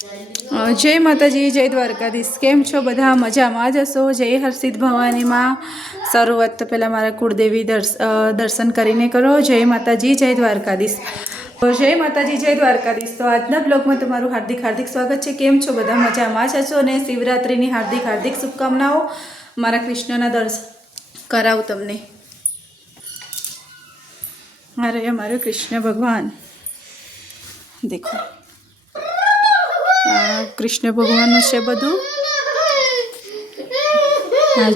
जय माताजी, जय द्वारकाधीश। केम छो बधा? मजामां ज हशो। जय हरसिद्ध भवानी मां। शरूआत तो पहला मारा कुलदेवी दर्शन करीने करो। जय माताजी, जय द्वारकाधीश। जय माताजी, जय द्वारकाधीश। तो आजना ब्लॉग में तमारुं हार्दिक हार्दिक स्वागत है। केम छो बधा? मजामां ज हशो ने शिवरात्रिनी हार्दिक हार्दिक शुभकामनाओं। मारा कृष्णना दर्शन करावुं तमने। अरे हमारे कृष्ण भगवान देखो, कृष्ण भगवान से बधु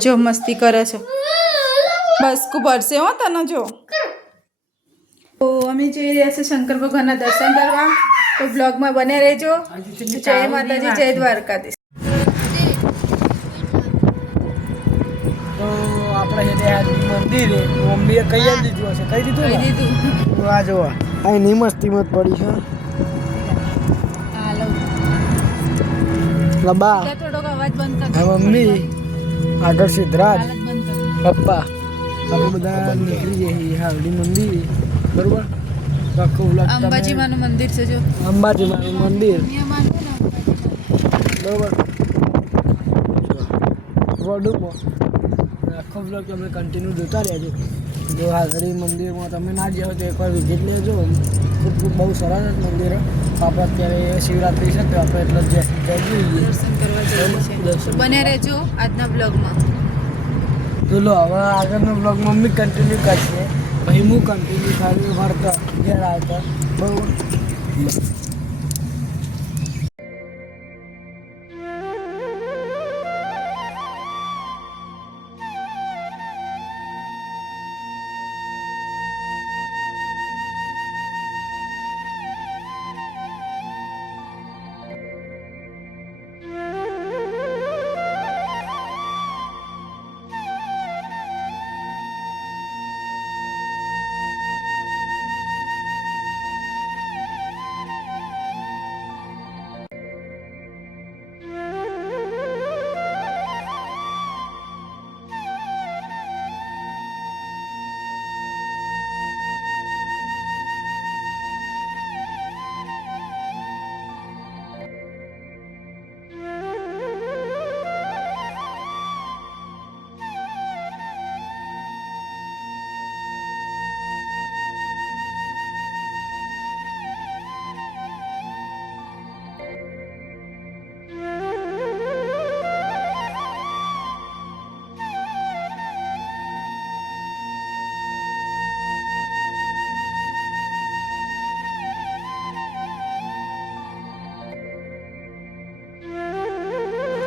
जो मस्ती करे छे। बस को भरसे हो तने जो। तो अमे जई रह्या छे शंकर भगवान दर्शन करवा। तो ब्लॉग में बने रहो। जय माताजी, जय द्वारकाधीश। तो આપણે મંદિર મમ્મીએ કઈ દીધું હશે, કઈ દીધું આ જો આ નિમસ તિમત પડી છે. લબા થોડોક અવાજ બંધ કર. હા મમ્મી આગળ સિદ્ધરાજ પપ્પા આપણે બધા નીકળી જઈએ હાવડી મંદિર બરોબર. અંબાજી માનું મંદિર છે જો. અંબાજી માનું મંદિર બરોબર. વડું આખો બ્લોગ તમે કન્ટિન્યુ જોતા રહેજો. જો હાલડી મંદિરમાં તમે ના જાઓ તો એકવાર વિઝિટ લેજો. ખૂબ બહુ સરસ મંદિર. આપણે અત્યારે શિવરાત્રિ છે તો આપણે એટલે જ દર્શન કરવા જઈએ છીએ. બને રહેજો આજના બ્લોગમાં. તો લો હવે આગળનો બ્લોગ મમ્મી કન્ટિન્યુ કરશે, પછી હું કન્ટિન્યુ ખાલી ભરતા ઘેર આવતા બરાબર.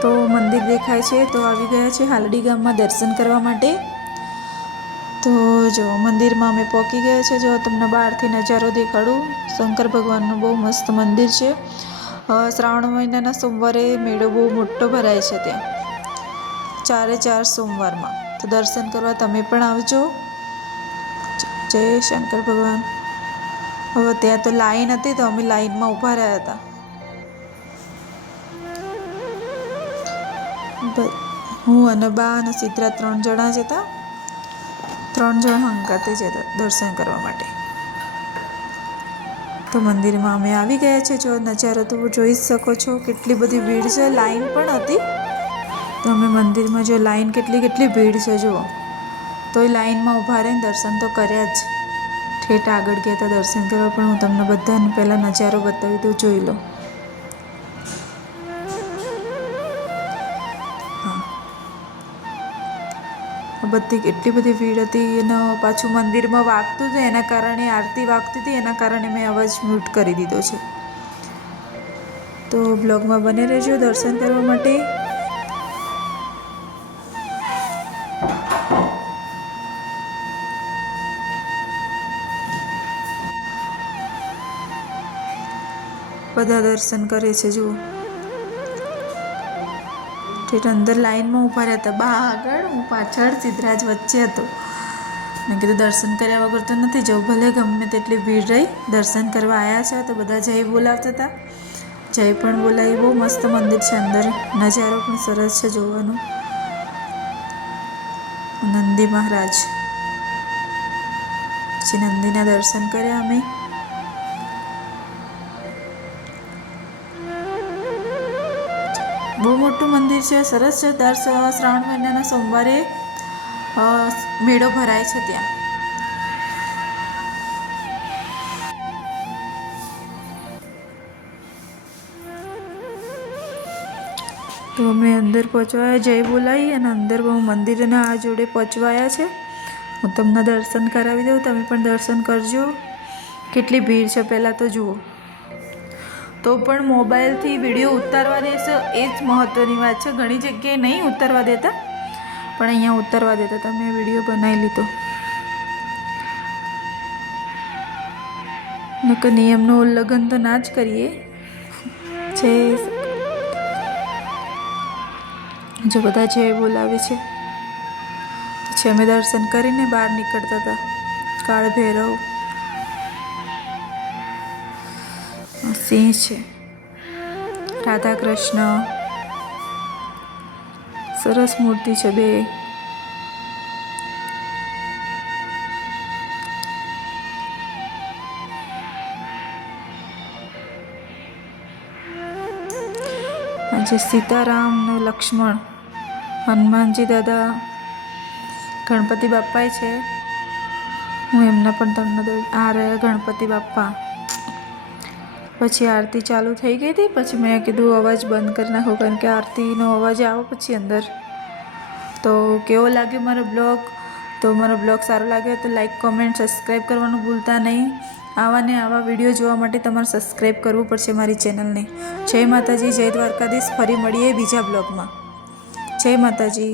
તો મંદિર દેખાય છે તો આવી ગયા છે હાલડી ગામમાં દર્શન કરવા માટે. તો જો મંદિરમાં અમે પહોંચી ગયા છે. જો તમને બહારથી નજારો દેખાડું. શંકર ભગવાનનું બહુ મસ્ત મંદિર છે. શ્રાવણ મહિનાના સોમવારે મેળો બહુ મોટો ભરાય છે ત્યાં 4 સોમવારમાં. તો દર્શન કરવા તમે પણ આવજો. જય શંકર ભગવાન. હવે ત્યાં તો લાઈન હતી તો અમે લાઈનમાં ઊભા રહ્યા હતા. હું અને બા અને સિદ્ધરા 3 જણા જ હતા. 3 જણ હંગાતે જ હતા દર્શન કરવા માટે. તો મંદિરમાં અમે આવી ગયા છે. જો નજારો તો જોઈ શકો છો, કેટલી બધી ભીડ છે. લાઈન પણ હતી તો અમે મંદિરમાં જો લાઈન કેટલી ભીડ છે જુઓ. તોય લાઈનમાં ઊભા રહીને દર્શન તો કર્યા જ. ઠેઠ આગળ ગયા હતા દર્શન કરવા. પણ હું તમને બધાને પહેલાં નજારો બતાવી દઉં, જોઈ લો. બધી એટલી બધી ભીડ હતી અને પાછું મંદિરમાં વાગતું હતું એના કારણે, આરતી વાગતી હતી એના કારણે મેં અવાજ મ્યુટ કરી દીધો છે. તો બ્લોગમાં બને રહેજો દર્શન કરવા માટે. બધા દર્શન કરે છે જુઓ. ઠેઠ અંદર લાઈનમાં ઊભા રહ્યા હતા. બા આગળ, હું પાછળ, સિદ્ધરાજ વચ્ચે હતો. મેં કીધું દર્શન કર્યા વગર તો નથી જવું. ભલે ગમે તેટલી ભીડ રહી, દર્શન કરવા આવ્યા છે તો બધા જય બોલાવતા હતા. જય પણ બોલાવી. બહુ મસ્ત મંદિર છે. અંદર નજારો પણ સરસ છે જોવાનો. નંદી મહારાજ, પછી નંદીના દર્શન કર્યા અમે. બહુ મોટું મંદિર છે, સરસ છે. દર શ્રાવણ મહિનાના સોમવારે મેળો ભરાય છે ત્યાં. તો અમે અંદર પહોંચવાયા, જય બોલાવી, અને અંદર મંદિરના આ જોડે પહોંચવાયા છે. હું તમને દર્શન કરાવી દઉં, તમે પણ દર્શન કરજો. કેટલી ભીડ છે પહેલાં તો જુઓ. તો પણ મોબાઈલથી વિડીયો ઉતારવા દેશો એ જ મહત્ત્વની વાત છે. ઘણી જગ્યાએ નહીં ઉતારવા દેતા, પણ અહીંયા ઉતારવા દેતા. તમે વિડીયો બનાવી લીધો. નકર નિયમનું ઉલ્લંઘન તો ના જ કરીએ. છે જો બધા જય બોલાવે છે. પછી અમે દર્શન કરીને બહાર નીકળતા હતા. કાળ ભૈરવ, સિંહ છે, રાધા કૃષ્ણ, સરસ મૂર્તિ છે બે. આજે સીતારામ ને લક્ષ્મણ, હનુમાનજી દાદા, ગણપતિ બાપ્પાય છે. હું એમના પણ તમને આ રહ્યા ગણપતિ બાપ્પા. પછી આરતી ચાલુ થઈ ગઈ હતી. પછી મેં કીધું અવાજ બંધ કરી નાખો, કારણ કે આરતીનો અવાજ આવે પછી અંદર. તો કેવો લાગ્યો મારો બ્લોગ? તો મારો બ્લોગ સારો લાગ્યો તો લાઈક, કોમેન્ટ, સબસ્ક્રાઈબ કરવાનું ભૂલતા નહીં. આવા ને આવા વિડીયો જોવા માટે તમારે સબસ્ક્રાઈબ કરવું પડશે મારી ચેનલને. જય માતાજી, જય દ્વારકાધીશ. ફરી મળીએ બીજા બ્લોગમાં. જય માતાજી.